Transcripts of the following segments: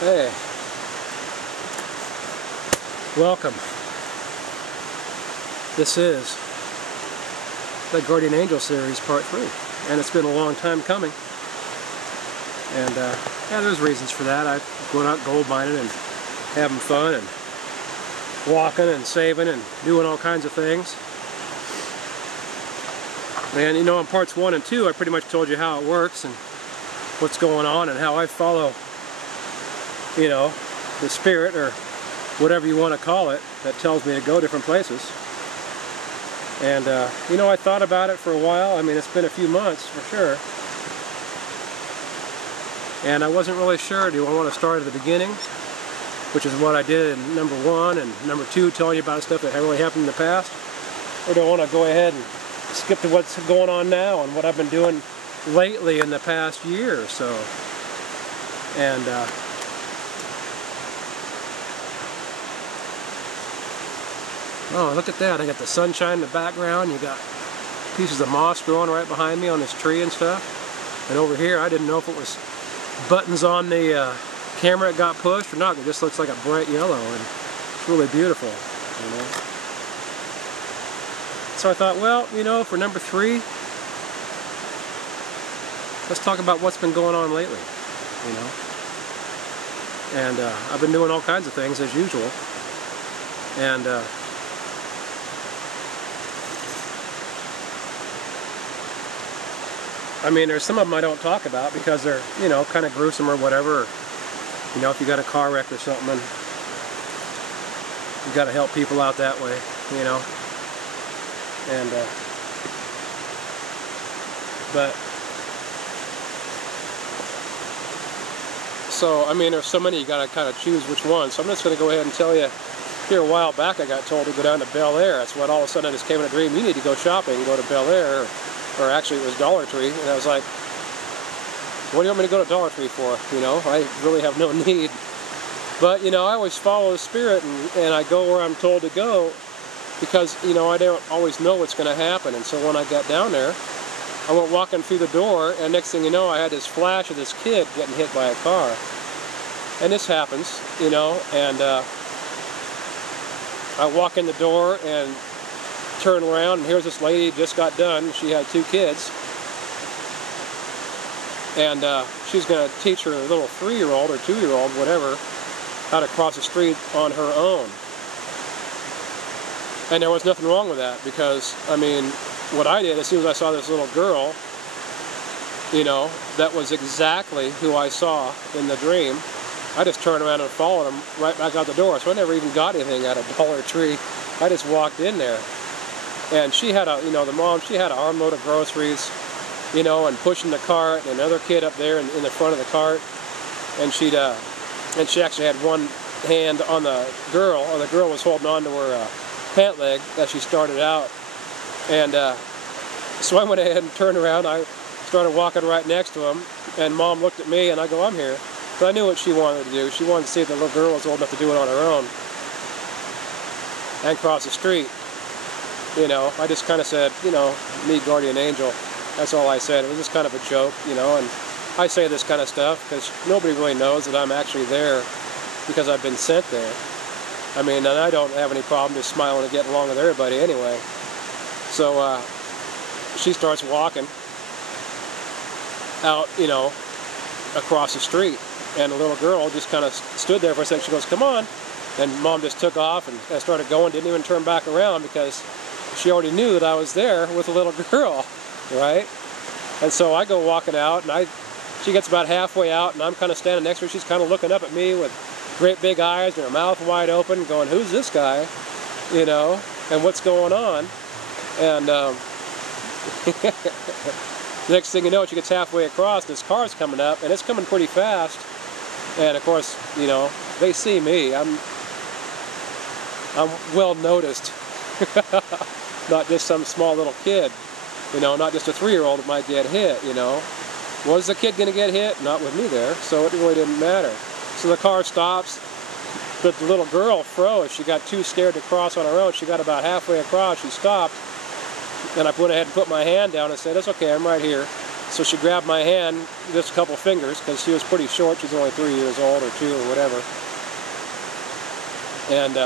Hey, welcome. This is the Guardian Angel series part 3, and it's been a long time coming. And yeah, there's reasons for that. I'm going out gold mining and having fun and walking and saving and doing all kinds of things. And you know, in parts 1 and 2, I pretty much told you how it works and what's going on and how I follow, you know, the spirit or whatever you want to call it that tells me to go different places. And you know, I thought about it for a while. I mean, it's been a few months for sure. And I wasn't really sure, do I want to start at the beginning, which is what I did in number 1 and number 2, telling you about stuff that really happened in the past, or do I want to go ahead and skip to what's going on now and what I've been doing lately in the past year or so. And oh, look at that. I got the sunshine in the background. You got pieces of moss growing right behind me on this tree and stuff. And over here, I didn't know if it was buttons on the camera that got pushed or not. It just looks like a bright yellow, and it's really beautiful, you know. So I thought, well, you know, for number 3, let's talk about what's been going on lately, you know. And I've been doing all kinds of things as usual. And I mean, there's some of them I don't talk about because they're, you know, kind of gruesome or whatever. You know, if you got a car wreck or something, and you got to help people out that way, you know. And but so I mean, there's so many, you got to kind of choose which one. So I'm just going to go ahead and tell you. Here a while back, I got told to go down to Bel Air. That's when all of a sudden I just came in a dream. You need to go shopping and go to Bel Air. Or actually it was Dollar Tree, and I was like, what do you want me to go to Dollar Tree for? You know, I really have no need. But, you know, I always follow the spirit, and I go where I'm told to go, because, you know, I don't always know what's going to happen. And so when I got down there, I went walking through the door, and next thing you know, I had this flash of this kid getting hit by a car. And this happens, you know, and I walk in the door and turn around, and here's this lady just got done. She had 2 kids, and she's going to teach her little 3-year-old or 2-year-old, whatever, how to cross the street on her own. And there was nothing wrong with that, because I mean, what I did as soon as I saw this little girl, you know, that was exactly who I saw in the dream. I just turned around and followed him right back out the door. So I never even got anything at a Dollar Tree. I just walked in there. And she had a, you know, the mom, she had an armload of groceries, you know, and pushing the cart, and another kid up there in the front of the cart. And and she actually had one hand on the girl, or the girl was holding on to her pant leg as she started out. And so I went ahead and turned around. I started walking right next to him, and Mom looked at me, and I go, I'm here. But I knew what she wanted to do. She wanted to see if the little girl was old enough to do it on her own and cross the street. You know, I just kind of said, you know, me, Guardian Angel. That's all I said. It was just kind of a joke, you know, and I say this kind of stuff because nobody really knows that I'm actually there because I've been sent there. I mean, and I don't have any problem just smiling and getting along with everybody anyway. So she starts walking out, you know, across the street, and the little girl just kind of stood there for a second. She goes, come on. And Mom just took off and started going, didn't even turn back around because she already knew that I was there with a little girl, right? And so I go walking out, and she gets about halfway out, and I'm kind of standing next to her. She's kind of looking up at me with great big eyes and her mouth wide open, going, who's this guy? You know, and what's going on? And next thing you know, she gets halfway across, and this car's coming up, and it's coming pretty fast. And of course, you know, they see me. I'm well noticed. Not just some small little kid, you know, not just a 3-year-old that might get hit, you know. Was the kid going to get hit? Not with me there, so it really didn't matter. So the car stops, but the little girl froze. She got too scared to cross on her own. She got about halfway across, she stopped, and I went ahead and put my hand down and said, it's okay, I'm right here. So she grabbed my hand, just a couple fingers, because she was pretty short. She's only 3 years old or 2 or whatever. And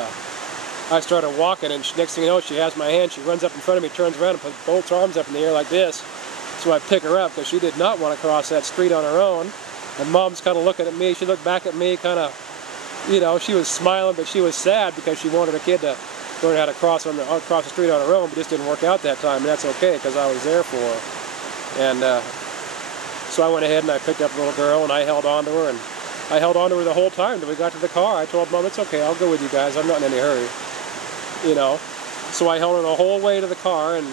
I started walking, and next thing you know, she has my hand. She runs up in front of me, turns around, and puts both arms up in the air like this. So I pick her up because she did not want to cross that street on her own. And Mom's kind of looking at me. She looked back at me, kind of, you know, she was smiling, but she was sad because she wanted her kid to learn how to cross the street on her own, but it just didn't work out that time, and that's okay because I was there for her. And so I went ahead and I picked up the little girl, and I held on to her, and I held on to her the whole time till we got to the car. I told Mom, it's okay, I'll go with you guys. I'm not in any hurry, you know. So I held her the whole way to the car, and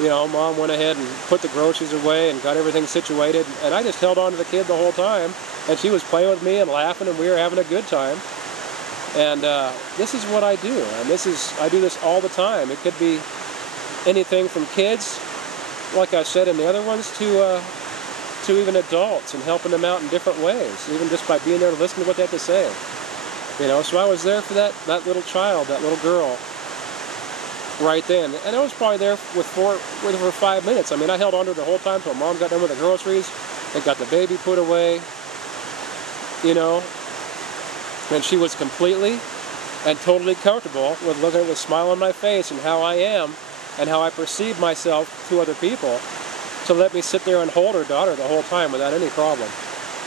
you know, Mom went ahead and put the groceries away and got everything situated, and I just held on to the kid the whole time, and she was playing with me and laughing, and we were having a good time. And this is what I do, and I do this all the time. It could be anything from kids, like I said in the other ones, to even adults, and helping them out in different ways, even just by being there to listen to what they have to say. You know, so I was there for that little child, that little girl, right then, and I was probably there with her for 5 minutes. I mean, I held on to her the whole time till Mom got done with the groceries and got the baby put away, you know, and she was completely and totally comfortable with looking at the smile on my face and how I am and how I perceive myself to other people, to let me sit there and hold her daughter the whole time without any problem,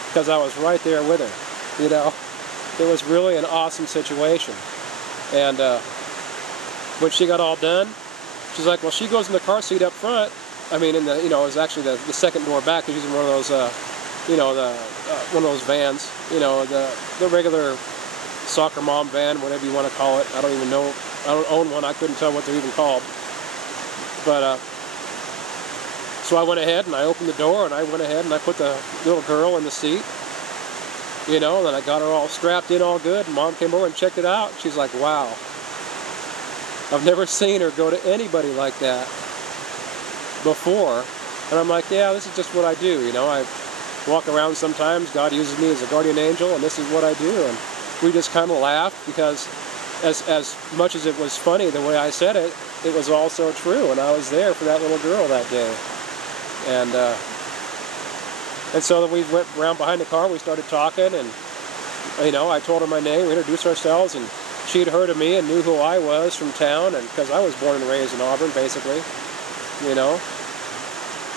because I was right there with her, you know. It was really an awesome situation. And when she got all done, she's like, well, she goes in the car seat up front. I mean, in the, you know, it was actually the second door back, because she's in one of those, you know, one of those vans, you know, the regular soccer mom van, whatever you want to call it. I don't even know. I don't own one. I couldn't tell what they're even called. But so I went ahead and I opened the door, and I went ahead and I put the little girl in the seat, you know, and then I got her all strapped in all good. And Mom came over and checked it out. She's like, wow. I've never seen her go to anybody like that before. And I'm like, yeah, this is just what I do, you know. I walk around sometimes, God uses me as a guardian angel, and this is what I do. And we just kind of laughed, because as much as it was funny the way I said it, it was also true, and I was there for that little girl that day. And so then we went around behind the car, we started talking, and you know, I told her my name, we introduced ourselves, and she had heard of me and knew who I was from town, and because I was born and raised in Auburn, basically, you know.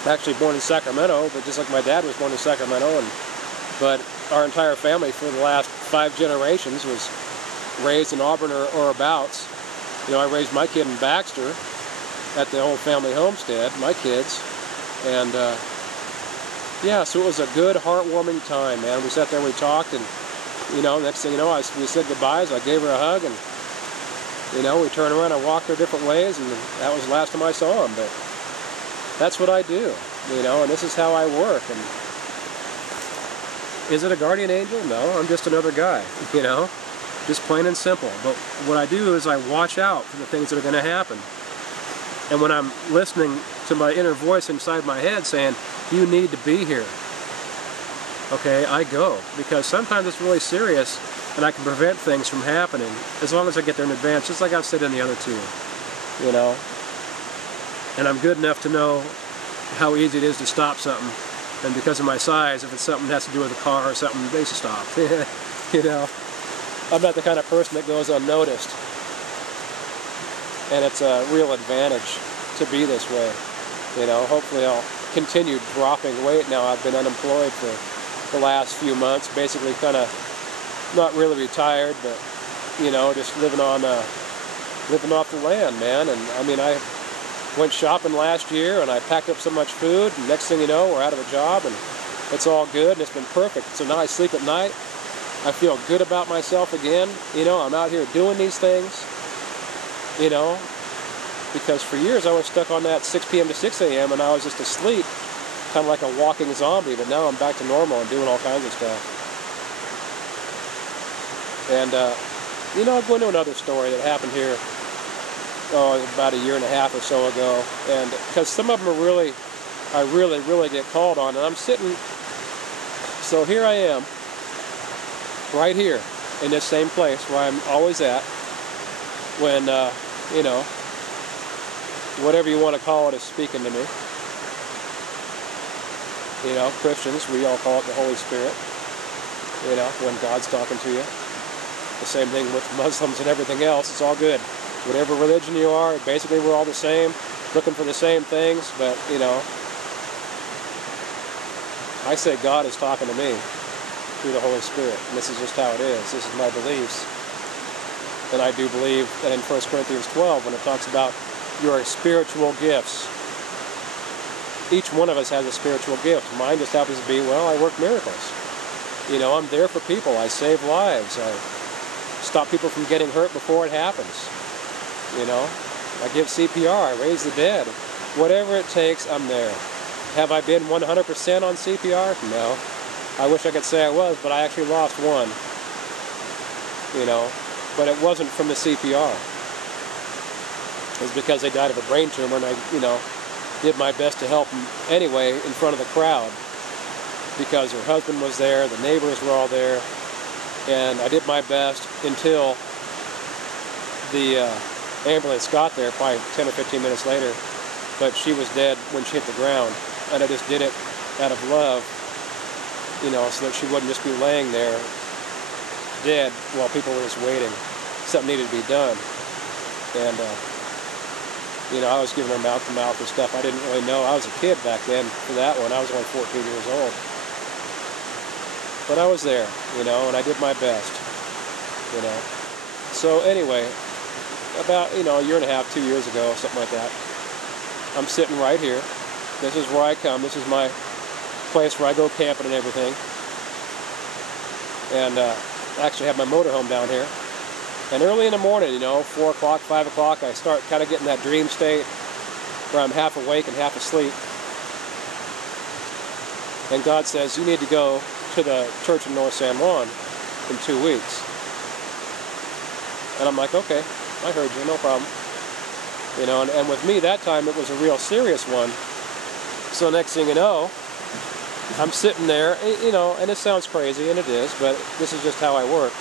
Actually born in Sacramento, but just like my dad was born in Sacramento, but our entire family for the last 5 generations was raised in Auburn or abouts. You know, I raised my kid in Baxter at the old family homestead, my kids, and yeah, so it was a good, heartwarming time, man. We sat there and we talked, and you know, next thing you know, we said goodbyes. I gave her a hug, and you know, we turned around and walked our different ways, and that was the last time I saw him. But that's what I do, you know, and this is how I work. And is it a guardian angel? No, I'm just another guy, you know, just plain and simple. But what I do is I watch out for the things that are going to happen. And when I'm listening to my inner voice inside my head saying, you need to be here, okay, I go. Because sometimes it's really serious, and I can prevent things from happening as long as I get there in advance, just like I've said in the other 2, you know. And I'm good enough to know how easy it is to stop something. And because of my size, if it's something that has to do with a car or something, they should stop. You know, I'm not the kind of person that goes unnoticed. And it's a real advantage to be this way. You know, hopefully I'll continue dropping weight now. I've been unemployed for the last few months, basically kind of not really retired, but, you know, just living off the land, man. And I mean, I went shopping last year, and I packed up so much food, and next thing you know, we're out of a job, and it's all good, and it's been perfect. So now I sleep at night. I feel good about myself again. You know, I'm out here doing these things, you know, because for years I was stuck on that 6 p.m. to 6 a.m. and I was just asleep, kind of like a walking zombie, but now I'm back to normal and doing all kinds of stuff. And, you know, I'll go into another story that happened here, about 1.5 years or so ago, and because some of them are really, I really get called on, and I'm sitting, so here I am, right here, in this same place where I'm always at, when, you know, whatever you want to call it is speaking to me. You know, Christians, we all call it the Holy Spirit. You know, when God's talking to you. The same thing with Muslims and everything else. It's all good. Whatever religion you are, basically we're all the same, looking for the same things, but, you know, I say God is talking to me through the Holy Spirit, and this is just how it is. This is my beliefs. And I do believe that in 1 Corinthians 12, when it talks about your spiritual gifts, each one of us has a spiritual gift. Mine just happens to be, well, I work miracles. You know, I'm there for people. I save lives. I stop people from getting hurt before it happens. You know, I give CPR. I raise the dead. Whatever it takes, I'm there. Have I been 100% on CPR? No. I wish I could say I was, but I actually lost one. You know, but it wasn't from the CPR. It was because they died of a brain tumor, and I, you know, did my best to help them anyway in front of the crowd, because her husband was there, the neighbors were all there, and I did my best until the ambulance got there, probably 10 or 15 minutes later, but she was dead when she hit the ground, and I just did it out of love, you know, so that she wouldn't just be laying there dead while people were just waiting. Something needed to be done, and you know, I was giving her mouth-to-mouth and stuff. I didn't really know. I was a kid back then for that one. I was only 14 years old. But I was there, you know, and I did my best, you know. So anyway, about, you know, a year and a half, 2 years ago, something like that, I'm sitting right here. This is where I come. This is my place where I go camping and everything. And I actually have my motorhome down here. And early in the morning, you know, 4 o'clock, 5 o'clock, I start kind of getting that dream state where I'm half awake and half asleep. And God says, you need to go to the church in North San Juan in 2 weeks. And I'm like, okay, I heard you, no problem. You know, and with me that time, it was a real serious one. So next thing you know, I'm sitting there, you know, and it sounds crazy, and it is, but this is just how I work.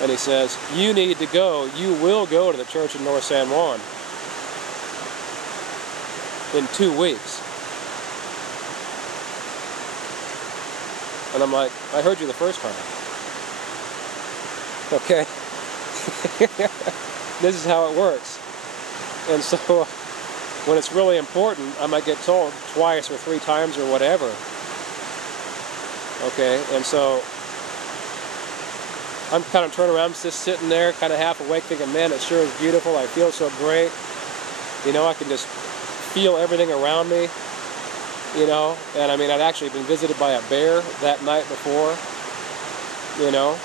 And he says, you need to go, you will go to the church in North San Juan in 2 weeks. And I'm like, I heard you the first time. Okay? This is how it works. And so, when it's really important, I might get told twice or 3 times or whatever. Okay? And so, I'm kind of turning around, I'm just sitting there, kind of half awake, thinking, man, it sure is beautiful. I feel so great. You know, I can just feel everything around me. You know, and I mean, I'd actually been visited by a bear that night before. You know,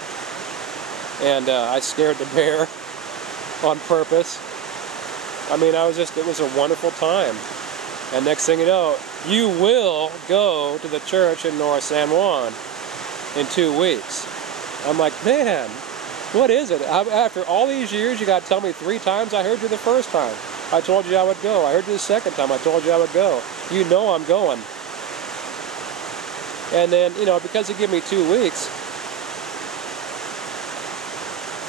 and I scared the bear on purpose. I mean, it was a wonderful time. And next thing you know, you will go to the church in North San Juan in 2 weeks. I'm like, man, what is it? After all these years, you got to tell me 3 times? I heard you the first time. I told you I would go. I heard you the second time. I told you I would go. You know I'm going. And then, you know, because he gave me 2 weeks,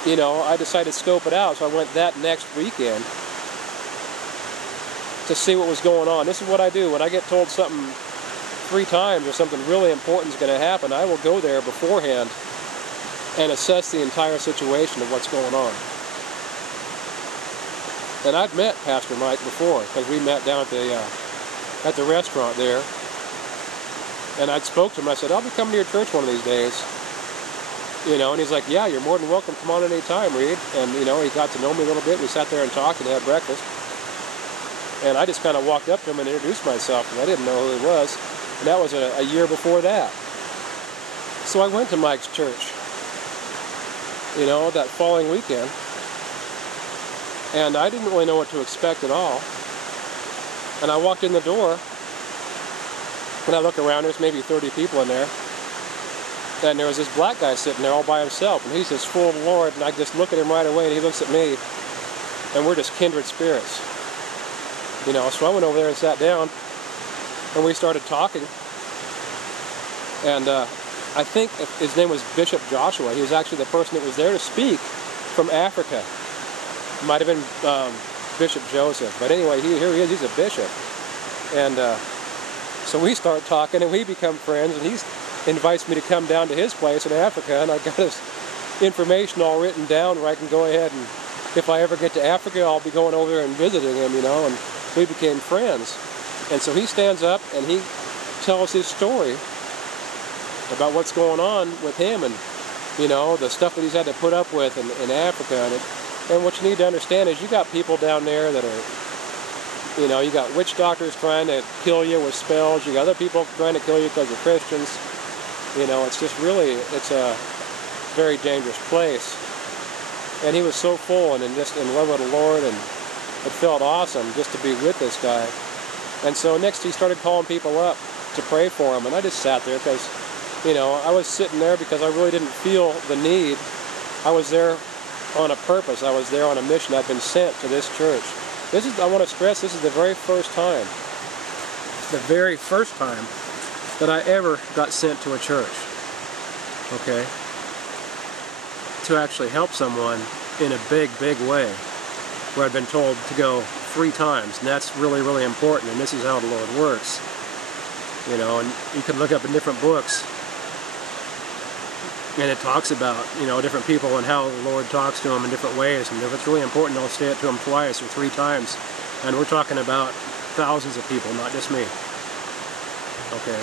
you know, I decided to scope it out. So I went that next weekend to see what was going on. This is what I do. When I get told something 3 times or something really important is going to happen, I will go there beforehand and assess the entire situation of what's going on. And I'd met Pastor Mike before, because we met down at the restaurant there. And I'd spoke to him. I said, I'll be coming to your church one of these days. You know, and he's like, yeah, you're more than welcome. Come on any time, Reed. And, you know, he got to know me a little bit. We sat there and talked and had breakfast. And I just kind of walked up to him and introduced myself, because I didn't know who he was. And that was a year before that. So I went to Mike's church, you know, that following weekend. And I didn't really know what to expect at all. And I walked in the door, and I look around, there's maybe 30 people in there. And there was this black guy sitting there all by himself, and he's just full of the Lord, and I just look at him right away, and he looks at me, and we're just kindred spirits. You know, so I went over there and sat down, and we started talking. And I think his name was Bishop Joshua. He was actually the person that was there to speak from Africa. Might have been Bishop Joseph, but anyway, here he is. He's a bishop, and So we start talking, and we become friends, and he invites me to come down to his place in Africa, and I got his information all written down where I can go ahead and, if I ever get to Africa, I'll be going over there and visiting him, you know, and we became friends. And so he stands up and he tells his story about what's going on with him and, you know, the stuff that he's had to put up with in Africa. And what you need to understand is you got people down there that are, you know, you got witch doctors trying to kill you with spells. You got other people trying to kill you because you're Christians. You know, it's just really, it's a very dangerous place. And he was so full and just in love with the Lord, and it felt awesome just to be with this guy. And so next he started calling people up to pray for him, and I just sat there because, you know, I was sitting there because I really didn't feel the need. I was there on a purpose. I was there on a mission. I'd been sent to this church. This is, I want to stress, this is the very first time that I ever got sent to a church, okay, to actually help someone in a big, big way, where I'd been told to go 3 times, and that's really, really important, and this is how the Lord works, you know. And you can look up in different books, and it talks about, you know, different people and how the Lord talks to them in different ways, and if it's really important, I'll say it to them twice or 3 times, and we're talking about thousands of people, not just me, okay.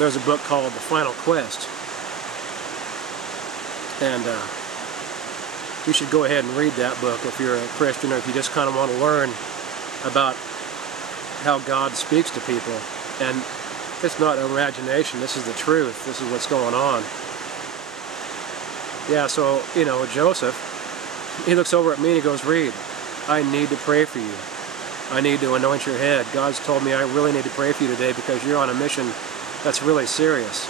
There's a book called The Final Quest, and you should go ahead and read that book if you're a Christian, or if you just kind of want to learn about how God speaks to people. And it's not imagination, this is the truth, this is what's going on. Yeah, so, you know, Joseph, he looks over at me and he goes, Reed, I need to pray for you. I need to anoint your head. God's told me I really need to pray for you today because you're on a mission that's really serious.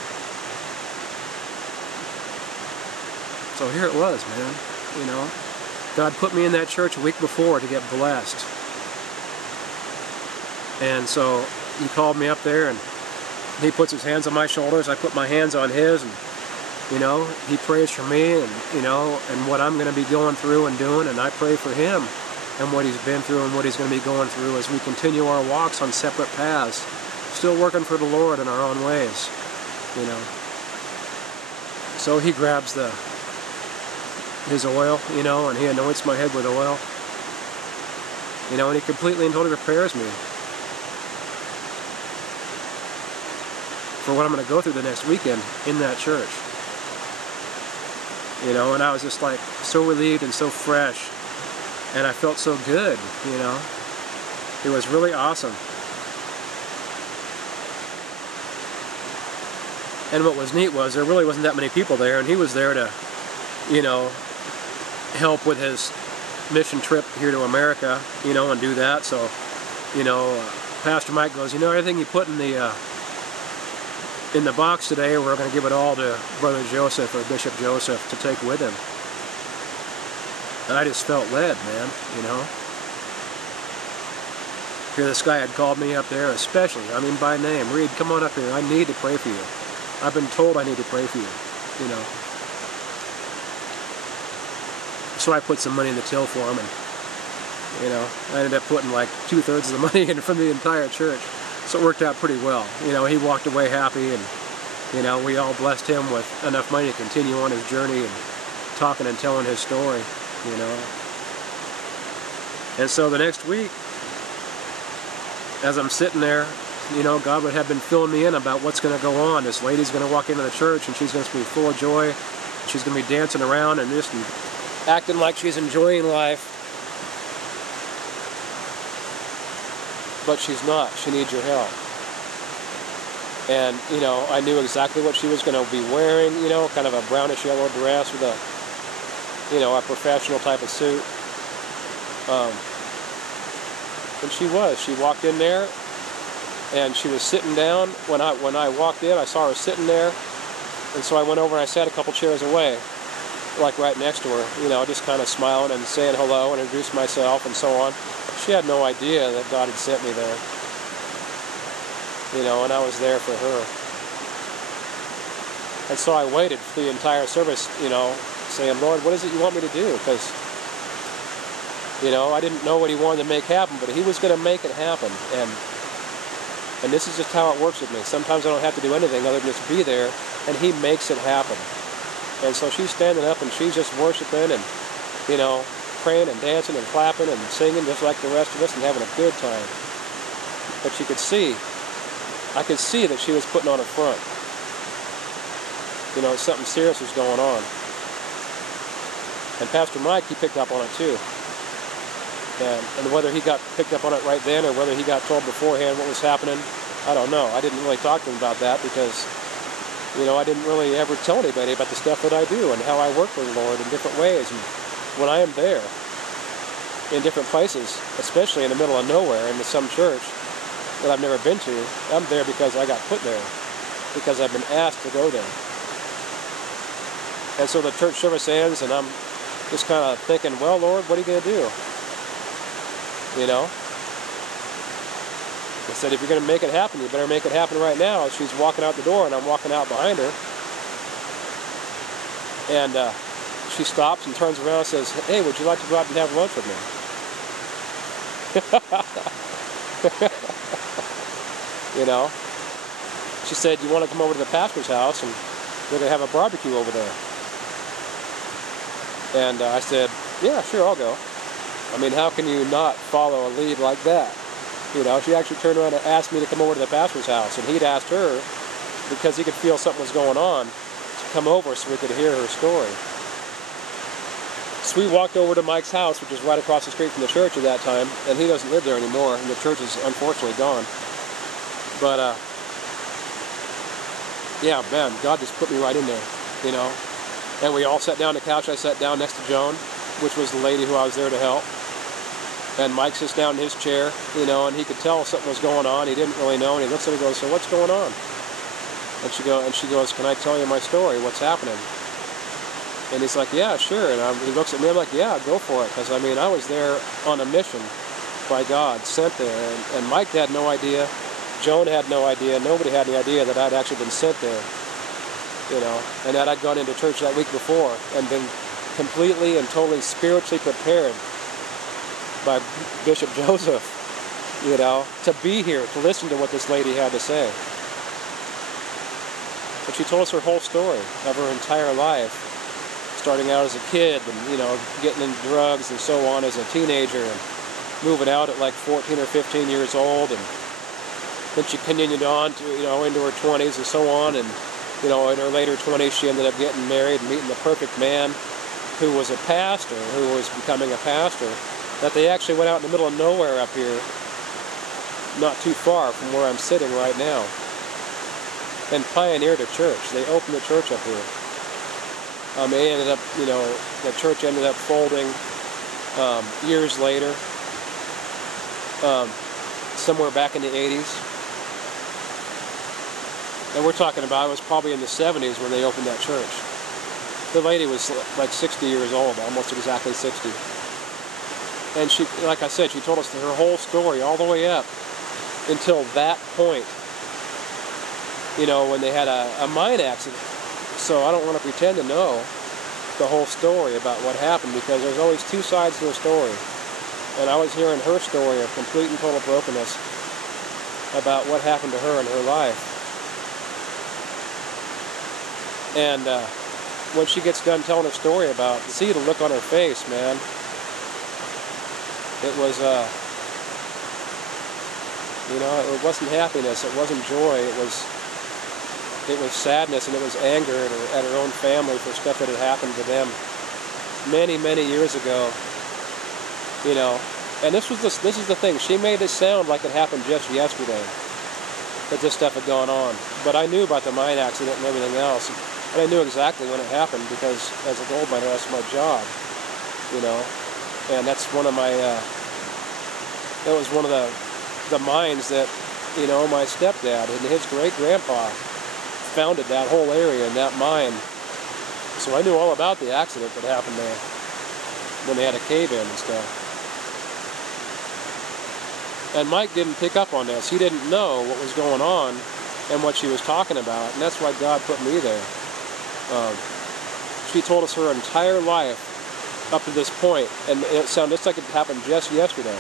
So here it was, man, you know. God put me in that church a week before to get blessed. And so he called me up there and he puts his hands on my shoulders, I put my hands on his, and, you know, he prays for me and, you know, and what I'm going to be going through and doing, and I pray for him and what he's been through and what he's going to be going through as we continue our walks on separate paths, still working for the Lord in our own ways, you know. So he grabs his oil, you know, and he anoints my head with oil, you know, and he completely and totally prepares me for what I'm going to go through the next weekend in that church, you know. And I was just like so relieved and so fresh, and I felt so good, you know. It was really awesome. And what was neat was there really wasn't that many people there, and he was there to, you know, help with his mission trip here to America, you know, and do that. So, you know, Pastor Mike goes, you know, everything you put in the box today, we're going to give it all to Brother Joseph or Bishop Joseph to take with him. And I just felt led, man, you know. Here this guy had called me up there especially, I mean by name, Reed, come on up here, I need to pray for you. I've been told I need to pray for you, you know. So I put some money in the till for him, and, you know, I ended up putting like 2/3 of the money in from the entire church. So it worked out pretty well. You know, he walked away happy, and, you know, we all blessed him with enough money to continue on his journey and talking and telling his story, you know. And so the next week, as I'm sitting there, you know, God would have been filling me in about what's going to go on. This lady's going to walk into the church, and she's going to be full of joy. She's going to be dancing around and just acting like she's enjoying life. But she's not. She needs your help. And, you know, I knew exactly what she was going to be wearing, you know, kind of a brownish yellow dress with a, you know, a professional type of suit. And she was. She walked in there, and she was sitting down. When I walked in, I saw her sitting there, and so I went over and I sat a couple chairs away, like right next to her, you know, just kind of smiling and saying hello and introduced myself and so on. She had no idea that God had sent me there, you know, and I was there for her. And so I waited for the entire service, you know, saying, Lord, what is it you want me to do? Because, you know, I didn't know what he wanted to make happen, but he was going to make it happen. And And this is just how it works with me. Sometimes I don't have to do anything other than just be there, and he makes it happen. And so she's standing up and she's just worshiping and, you know, praying and dancing and clapping and singing just like the rest of us and having a good time. But you could see, I could see that she was putting on a front. You know, something serious was going on. And Pastor Mike, he picked up on it too. And whether he got picked up on it right then or whether he got told beforehand what was happening, I don't know. I didn't really talk to him about that because, you know, I didn't really ever tell anybody about the stuff that I do and how I work with the Lord in different ways. And when I am there, in different places, especially in the middle of nowhere, into some church that I've never been to, I'm there because I got put there, because I've been asked to go there. And so the church service ends, and I'm just kind of thinking, well, Lord, what are you going to do? You know? I said, if you're going to make it happen, you better make it happen right now. She's walking out the door, and I'm walking out behind her. And she stops and turns around and says, hey, would you like to go out and have lunch with me? You know? She said, you want to come over to the pastor's house, and we're going to have a barbecue over there. And I said, yeah, sure, I'll go. I mean, how can you not follow a lead like that? You know, she actually turned around and asked me to come over to the pastor's house, and he'd asked her, because he could feel something was going on, to come over so we could hear her story. So we walked over to Mike's house, which is right across the street from the church at that time, and he doesn't live there anymore, and the church is unfortunately gone. But, yeah, man, God just put me right in there, you know. And we all sat down on the couch. I sat down next to Joan, which was the lady who I was there to help. And Mike sits down in his chair, you know, and he could tell something was going on. He didn't really know, and he looks at me and goes, so what's going on? And she goes, can I tell you my story? What's happening? And he's like, yeah, sure. And he looks at me, I'm like, yeah, go for it. Because, I mean, I was there on a mission by God, sent there. And Mike had no idea. Joan had no idea. Nobody had any idea that I'd actually been sent there. You know, and that I'd gone into church that week before and been completely and totally spiritually prepared by Bishop Joseph, you know, to be here, to listen to what this lady had to say. But she told us her whole story of her entire life, starting out as a kid and, you know, getting into drugs and so on as a teenager and moving out at like 14 or 15 years old, and then she continued on to, you know, into her 20s and so on, and, you know, in her later 20s she ended up getting married and meeting the perfect man who was a pastor, who was becoming a pastor, that they actually went out in the middle of nowhere up here, not too far from where I'm sitting right now, and pioneered a church. They opened a church up here. They ended up, you know, the church ended up folding years later, somewhere back in the 80s. And we're talking about, it was probably in the 70s when they opened that church. The lady was like 60 years old, almost exactly 60. And she, like I said, she told us her whole story all the way up until that point, you know, when they had a mine accident. So I don't want to pretend to know the whole story about what happened, because there's always two sides to a story. And I was hearing her story of complete and total brokenness about what happened to her in her life. And when she gets done telling her story about, see the look on her face, man. It was, you know, it wasn't happiness, it wasn't joy, it was sadness, and it was anger at her own family for stuff that had happened to them many, many years ago. You know, and this is the thing. She made it sound like it happened just yesterday, that this stuff had gone on. But I knew about the mine accident and everything else. And I knew exactly when it happened, because as a gold miner, that's my job, you know. And that's one of my, that was one of the mines that, you know, my stepdad and his great-grandpa founded that whole area in that mine. So I knew all about the accident that happened there when they had a cave-in and stuff. And Mike didn't pick up on this. He didn't know what was going on and what she was talking about, and that's why God put me there. She told us her entire life up to this point, and it sounded just like it happened just yesterday.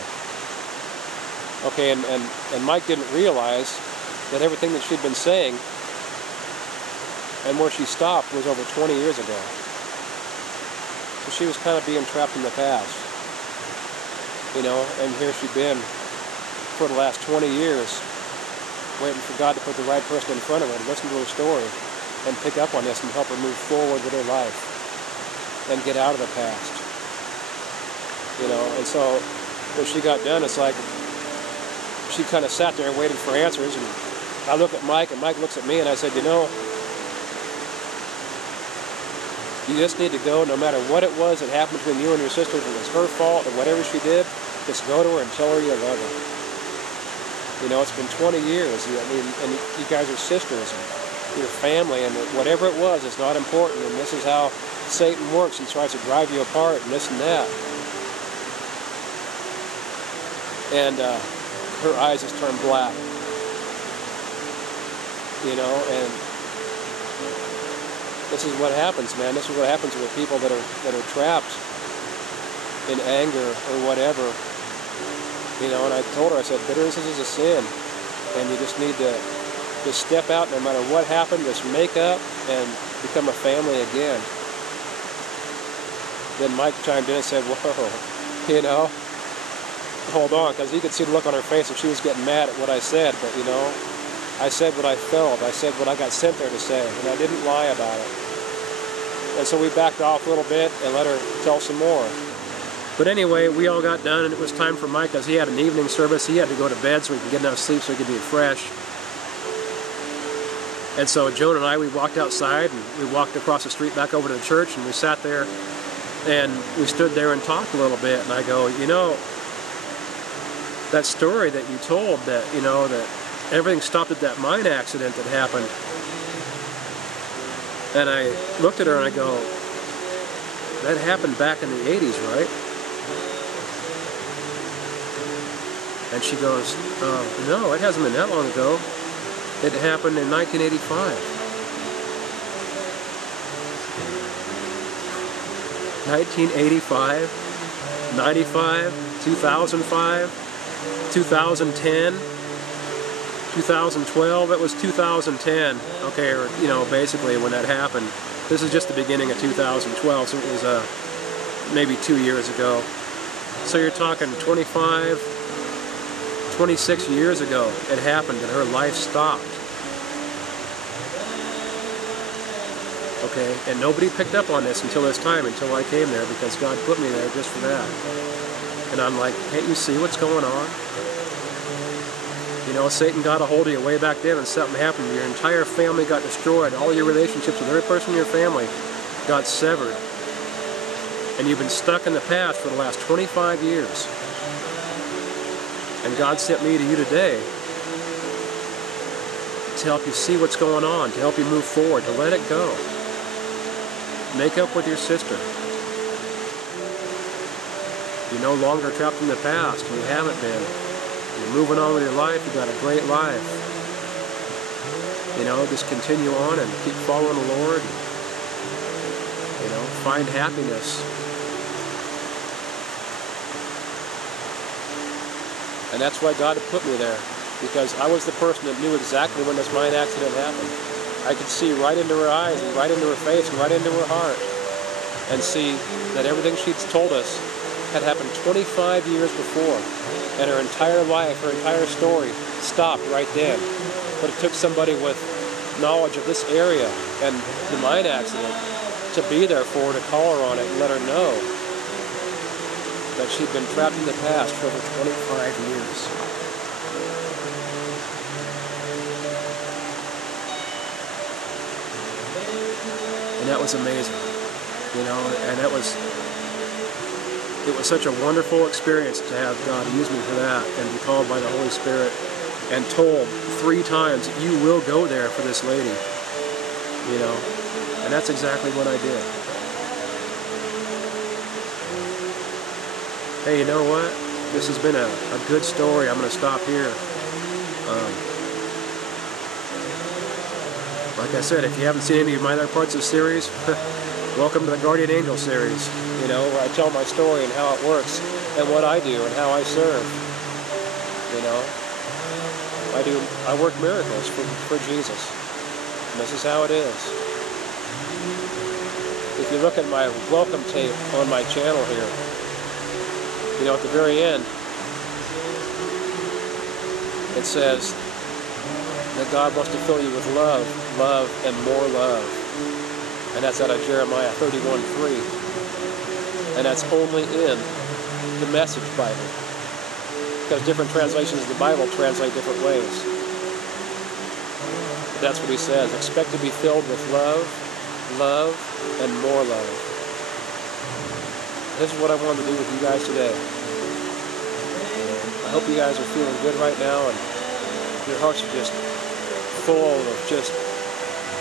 Okay, and Mike didn't realize that everything that she'd been saying and where she stopped was over 20 years ago. So she was kind of being trapped in the past, you know, and here she'd been for the last 20 years waiting for God to put the right person in front of her to listen to her story and pick up on this and help her move forward with her life and get out of the past, you know. And so when she got done, it's like she kind of sat there and waited for answers, and I look at Mike, and Mike looks at me, and I said, you know, you just need to go, no matter what it was that happened between you and your sister, if it was her fault or whatever she did, just go to her and tell her you love her. You know, it's been 20 years, I mean, and you guys are sisters, and your family, and whatever it was, it's not important, and this is how Satan works. He tries to drive you apart and this and that. And her eyes just turned black, you know, and this is what happens, man. This is what happens with people that are trapped in anger or whatever. You know, and I told her, I said, bitterness is a sin, and you just need to just step out no matter what happened, just make up and become a family again. Then Mike chimed in and said, whoa, you know, hold on, because you could see the look on her face and she was getting mad at what I said, but you know, I said what I felt, I said what I got sent there to say, and I didn't lie about it. And so we backed off a little bit and let her tell some more. But anyway, we all got done, and it was time for Mike, because he had an evening service. He had to go to bed so he could get enough sleep so he could be fresh. And so Joan and I, we walked outside, and we walked across the street back over to the church, and we sat there, and we stood there and talked a little bit. And I go, you know, that story that you told, that, you know, that everything stopped at that mine accident that happened. And I looked at her and I go, that happened back in the 80s, right? And she goes, no, it hasn't been that long ago. It happened in 1985. 1985, 95, 2005, 2010, 2012, it was 2010, okay, or, you know, basically when that happened. This is just the beginning of 2012, so it was maybe 2 years ago. So you're talking 25, 26 years ago it happened and her life stopped. Okay, and nobody picked up on this until this time, until I came there, because God put me there just for that. And I'm like, can't you see what's going on? You know, Satan got a hold of you way back then and something happened. Your entire family got destroyed. All your relationships with every person in your family got severed. And you've been stuck in the past for the last 25 years. And God sent me to you today to help you see what's going on, to help you move forward, to let it go. Make up with your sister. You're no longer trapped in the past. You haven't been. You're moving on with your life. You've got a great life. You know, just continue on and keep following the Lord. And, you know, find happiness. And that's why God had put me there, because I was the person that knew exactly when this mine accident happened. I could see right into her eyes and right into her face and right into her heart and see that everything she'd told us had happened 25 years before, and her entire life, her entire story stopped right then. But it took somebody with knowledge of this area and the mine accident to be there for her, to call her on it and let her know that she'd been trapped in the past for over 25 years. And that was amazing, you know, and it was such a wonderful experience to have God use me for that and be called by the Holy Spirit and told 3 times, you will go there for this lady, you know, and that's exactly what I did. Hey, you know what? This has been a good story. I'm going to stop here. Like I said, if you haven't seen any of my other parts of the series, welcome to the Guardian Angel series, you know, where I tell my story and how it works and what I do and how I serve, you know. I work miracles for Jesus. And this is how it is. If you look at my welcome tape on my channel here, you know, at the very end, it says that God wants to fill you with love, love, and more love. And that's out of Jeremiah 31:3. And that's only in the Message Bible. Because different translations of the Bible translate different ways. But that's what he says. Expect to be filled with love, love, and more love. This is what I wanted to do with you guys today. I hope you guys are feeling good right now and your hearts are just full of just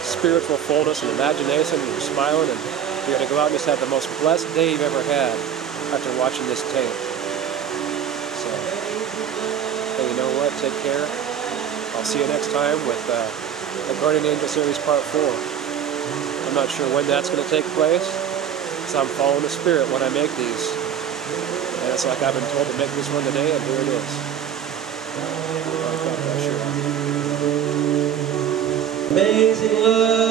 spiritual fullness and imagination, and you're smiling, and you're going to go out and just have the most blessed day you've ever had after watching this tape. So, hey, you know what? Take care. I'll see you next time with the Guardian Angel Series Part 4. I'm not sure when that's going to take place, so I'm following the Spirit when I make these. And it's like I've been told to make this one today, and here it is. God bless you. Amazing love.